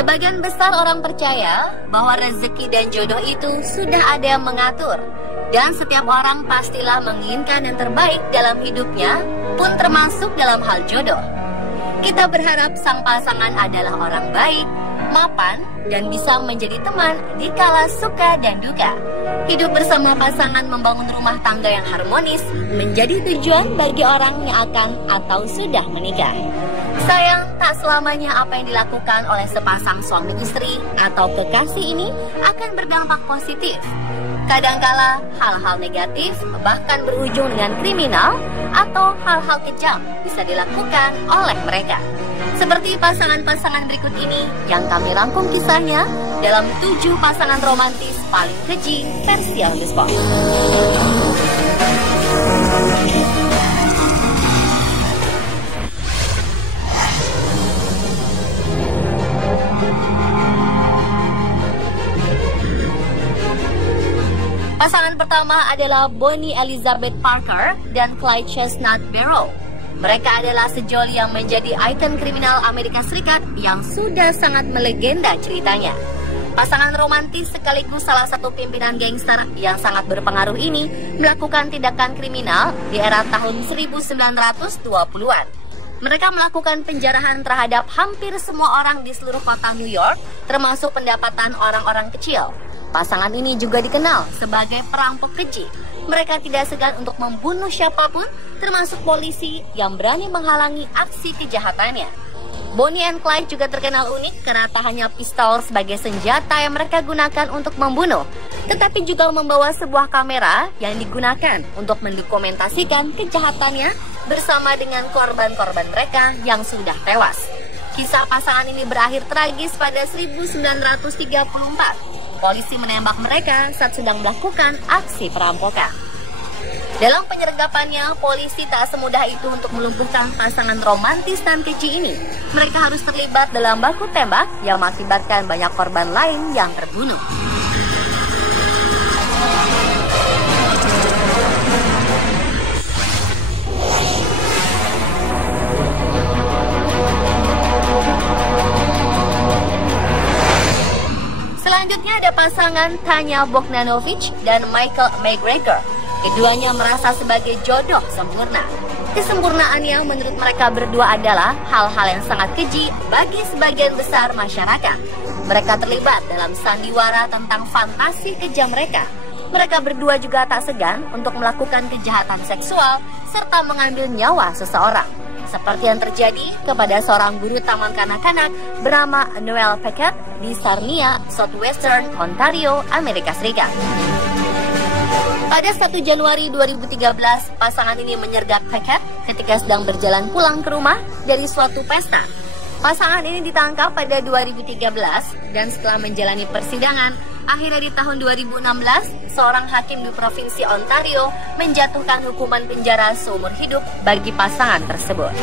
Sebagian besar orang percaya bahwa rezeki dan jodoh itu sudah ada yang mengatur, dan setiap orang pastilah menginginkan yang terbaik dalam hidupnya, pun termasuk dalam hal jodoh. Kita berharap sang pasangan adalah orang baik, mapan, dan bisa menjadi teman di kala suka dan duka. Hidup bersama pasangan membangun rumah tangga yang harmonis menjadi tujuan bagi orang yang akan atau sudah menikah. Sayang, tak selamanya apa yang dilakukan oleh sepasang suami istri atau kekasih ini akan berdampak positif. Kadangkala hal-hal negatif bahkan berujung dengan kriminal atau hal-hal kejam bisa dilakukan oleh mereka. Seperti pasangan-pasangan berikut ini yang kami rangkum kisahnya dalam 7 pasangan romantis paling keji versi On The Spot. Pasangan pertama adalah Bonnie Elizabeth Parker dan Clyde Chestnut Barrow. Mereka adalah sejoli yang menjadi ikon kriminal Amerika Serikat yang sudah sangat melegenda ceritanya. Pasangan romantis sekaligus salah satu pimpinan gangster yang sangat berpengaruh ini melakukan tindakan kriminal di era tahun 1920-an. Mereka melakukan penjarahan terhadap hampir semua orang di seluruh kota New York, termasuk pendapatan orang-orang kecil. Pasangan ini juga dikenal sebagai perampok keji. Mereka tidak segan untuk membunuh siapapun, termasuk polisi yang berani menghalangi aksi kejahatannya. Bonnie and Clyde juga terkenal unik karena tak hanya pistol sebagai senjata yang mereka gunakan untuk membunuh, tetapi juga membawa sebuah kamera yang digunakan untuk mendokumentasikan kejahatannya bersama dengan korban-korban mereka yang sudah tewas. Kisah pasangan ini berakhir tragis pada 1934. Polisi menembak mereka saat sedang melakukan aksi perampokan. Dalam penyergapannya, polisi tak semudah itu untuk melumpuhkan pasangan romantis dan keji ini. Mereka harus terlibat dalam baku tembak yang mengakibatkan banyak korban lain yang terbunuh. Selanjutnya ada pasangan Tanya Bogdanovic dan Michael McGregor. Keduanya merasa sebagai jodoh sempurna. Kesempurnaannya menurut mereka berdua adalah hal-hal yang sangat keji bagi sebagian besar masyarakat. Mereka terlibat dalam sandiwara tentang fantasi kejam mereka. Mereka berdua juga tak segan untuk melakukan kejahatan seksual serta mengambil nyawa seseorang. Seperti yang terjadi kepada seorang guru taman kanak-kanak bernama Noel Paquette di Sarnia, Southwestern Ontario, Amerika Serikat. Pada 1 Januari 2013, pasangan ini menyergap Paquette ketika sedang berjalan pulang ke rumah dari suatu pesta. Pasangan ini ditangkap pada 2013 dan setelah menjalani persidangan, akhirnya di tahun 2016, seorang hakim di Provinsi Ontario menjatuhkan hukuman penjara seumur hidup bagi pasangan tersebut.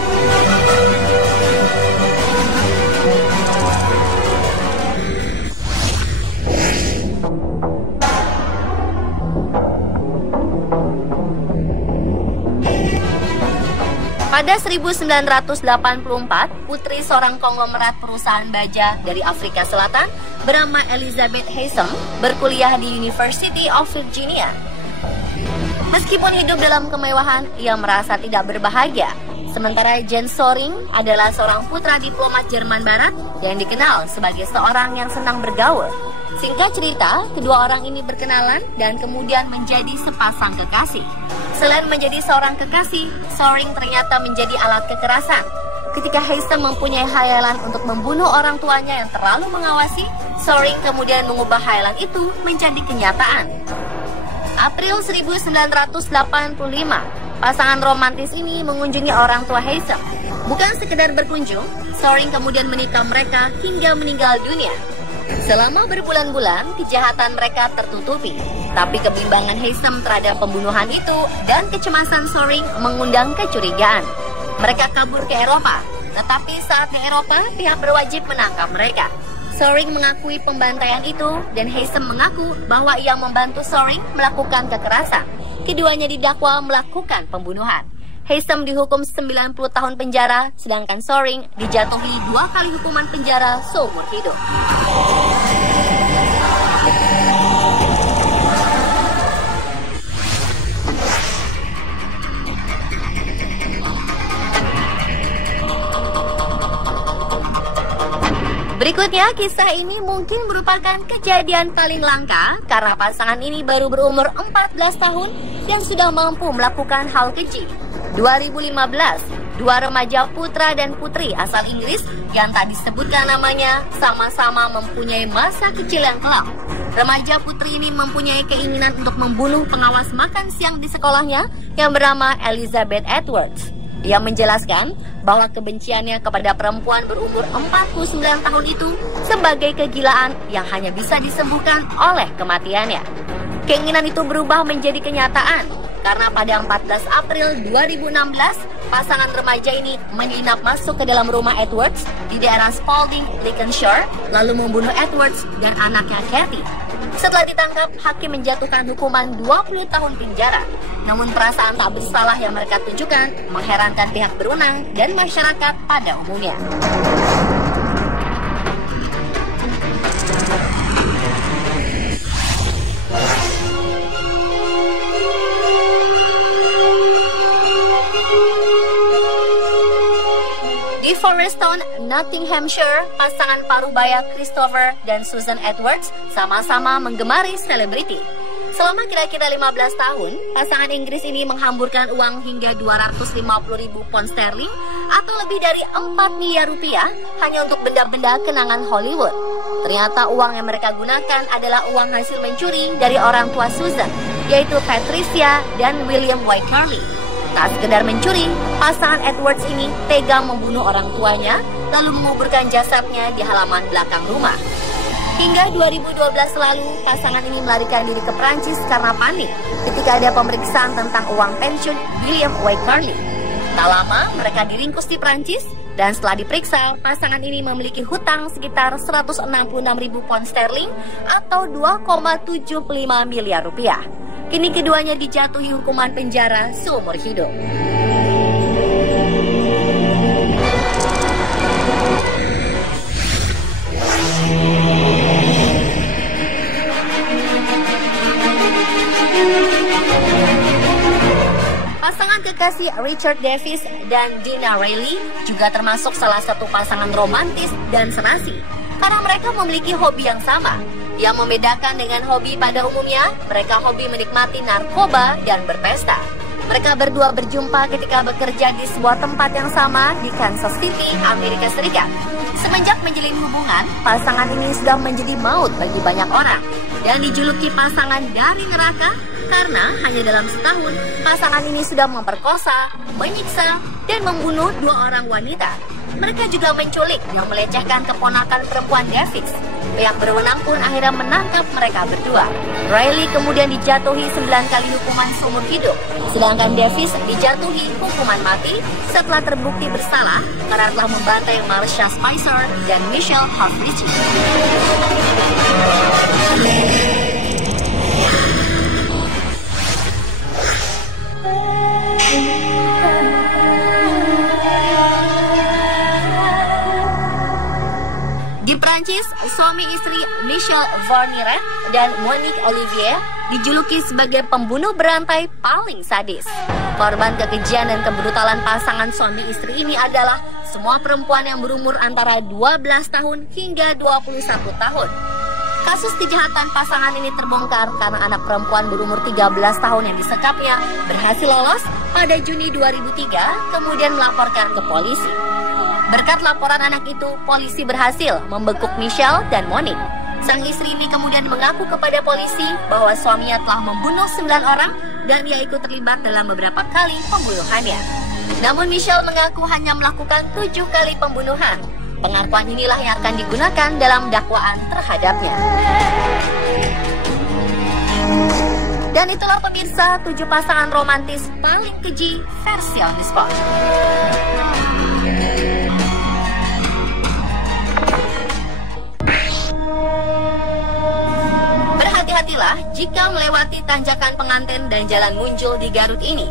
Pada 1984, putri seorang konglomerat perusahaan baja dari Afrika Selatan bernama Elizabeth Haysom berkuliah di University of Virginia. Meskipun hidup dalam kemewahan, ia merasa tidak berbahagia. Sementara Jane Soring adalah seorang putra diplomat Jerman Barat yang dikenal sebagai seorang yang senang bergaul. Singkat cerita, kedua orang ini berkenalan dan kemudian menjadi sepasang kekasih. Selain menjadi seorang kekasih, Soring ternyata menjadi alat kekerasan. Ketika Haysom mempunyai khayalan untuk membunuh orang tuanya yang terlalu mengawasi, Soring kemudian mengubah khayalan itu menjadi kenyataan. April 1985, pasangan romantis ini mengunjungi orang tua Haysom. Bukan sekedar berkunjung, Soring kemudian menikam mereka hingga meninggal dunia. Selama berbulan-bulan, kejahatan mereka tertutupi. Tapi kebimbangan Haysom terhadap pembunuhan itu dan kecemasan Soring mengundang kecurigaan. Mereka kabur ke Eropa, tetapi saat di Eropa, pihak berwajib menangkap mereka. Soring mengakui pembantaian itu dan Haysom mengaku bahwa ia membantu Soring melakukan kekerasan. Keduanya didakwa melakukan pembunuhan. Haysom dihukum 90 tahun penjara, sedangkan Soring dijatuhi 2 kali hukuman penjara seumur hidup. Berikutnya, kisah ini mungkin merupakan kejadian paling langka karena pasangan ini baru berumur 14 tahun dan sudah mampu melakukan hal keji. 2015, 2 remaja putra dan putri asal Inggris yang tak disebutkan namanya sama-sama mempunyai masa kecil yang kelam. Remaja putri ini mempunyai keinginan untuk membunuh pengawas makan siang di sekolahnya yang bernama Elizabeth Edwards. Dia menjelaskan bahwa kebenciannya kepada perempuan berumur 49 tahun itu sebagai kegilaan yang hanya bisa disembuhkan oleh kematiannya. Keinginan itu berubah menjadi kenyataan karena pada 14 April 2016, pasangan remaja ini menginap masuk ke dalam rumah Edwards di daerah Spalding, Lincolnshire, lalu membunuh Edwards dan anaknya Kathy. Setelah ditangkap, hakim menjatuhkan hukuman 20 tahun penjara. Namun perasaan tak bersalah yang mereka tunjukkan mengherankan pihak berwenang dan masyarakat pada umumnya. Di Forestone, Nottinghamshire, pasangan parubaya Christopher dan Susan Edwards sama-sama menggemari selebriti. Selama kira-kira 15 tahun, pasangan Inggris ini menghamburkan uang hingga 250.000 pound sterling atau lebih dari 4 miliar rupiah hanya untuk benda-benda kenangan Hollywood. Ternyata uang yang mereka gunakan adalah uang hasil mencuri dari orang tua Susan, yaitu Patricia dan William White Carley. Tak sekedar mencuri, pasangan Edwards ini tega membunuh orang tuanya lalu menguburkan jasadnya di halaman belakang rumah. Hingga 2012 lalu, pasangan ini melarikan diri ke Prancis karena panik ketika ada pemeriksaan tentang uang pensiun William White Carley. Tak lama, mereka diringkus di Prancis dan setelah diperiksa, pasangan ini memiliki hutang sekitar 166.000 pound sterling atau 2,75 miliar rupiah. Kini keduanya dijatuhi hukuman penjara seumur hidup. Pasangan kekasih Richard Davies dan Dina Reilly juga termasuk salah satu pasangan romantis dan serasi karena mereka memiliki hobi yang sama. Yang membedakan dengan hobi pada umumnya, mereka hobi menikmati narkoba dan berpesta. Mereka berdua berjumpa ketika bekerja di sebuah tempat yang sama di Kansas City, Amerika Serikat. Semenjak menjalin hubungan, pasangan ini sudah menjadi maut bagi banyak orang dan dijuluki pasangan dari neraka karena hanya dalam setahun, pasangan ini sudah memperkosa, menyiksa, dan membunuh 2 orang wanita. Mereka juga menculik dan melecehkan keponakan perempuan Davies. Pihak berwenang pun akhirnya menangkap mereka berdua. Reilly kemudian dijatuhi 9 kali hukuman seumur hidup, sedangkan Davies dijatuhi hukuman mati setelah terbukti bersalah karena telah membantai Marcia Spicer dan Michelle Halfrich. Di Prancis, suami istri Michel Fourniret dan Monique Olivier dijuluki sebagai pembunuh berantai paling sadis. Korban kekejian dan kebrutalan pasangan suami istri ini adalah semua perempuan yang berumur antara 12 tahun hingga 21 tahun. Kasus kejahatan pasangan ini terbongkar karena anak perempuan berumur 13 tahun yang disekapnya berhasil lolos pada Juni 2003, kemudian melaporkan ke polisi. Berkat laporan anak itu, polisi berhasil membekuk Michelle dan Monique. Sang istri ini kemudian mengaku kepada polisi bahwa suaminya telah membunuh 9 orang dan ia ikut terlibat dalam beberapa kali pembunuhannya. Namun Michelle mengaku hanya melakukan 7 kali pembunuhan. Pengakuan inilah yang akan digunakan dalam dakwaan terhadapnya. Dan itulah pemirsa 7 pasangan romantis paling keji versi On The Spot. Berhati-hatilah jika melewati tanjakan penganten dan jalan Munjul di Garut ini.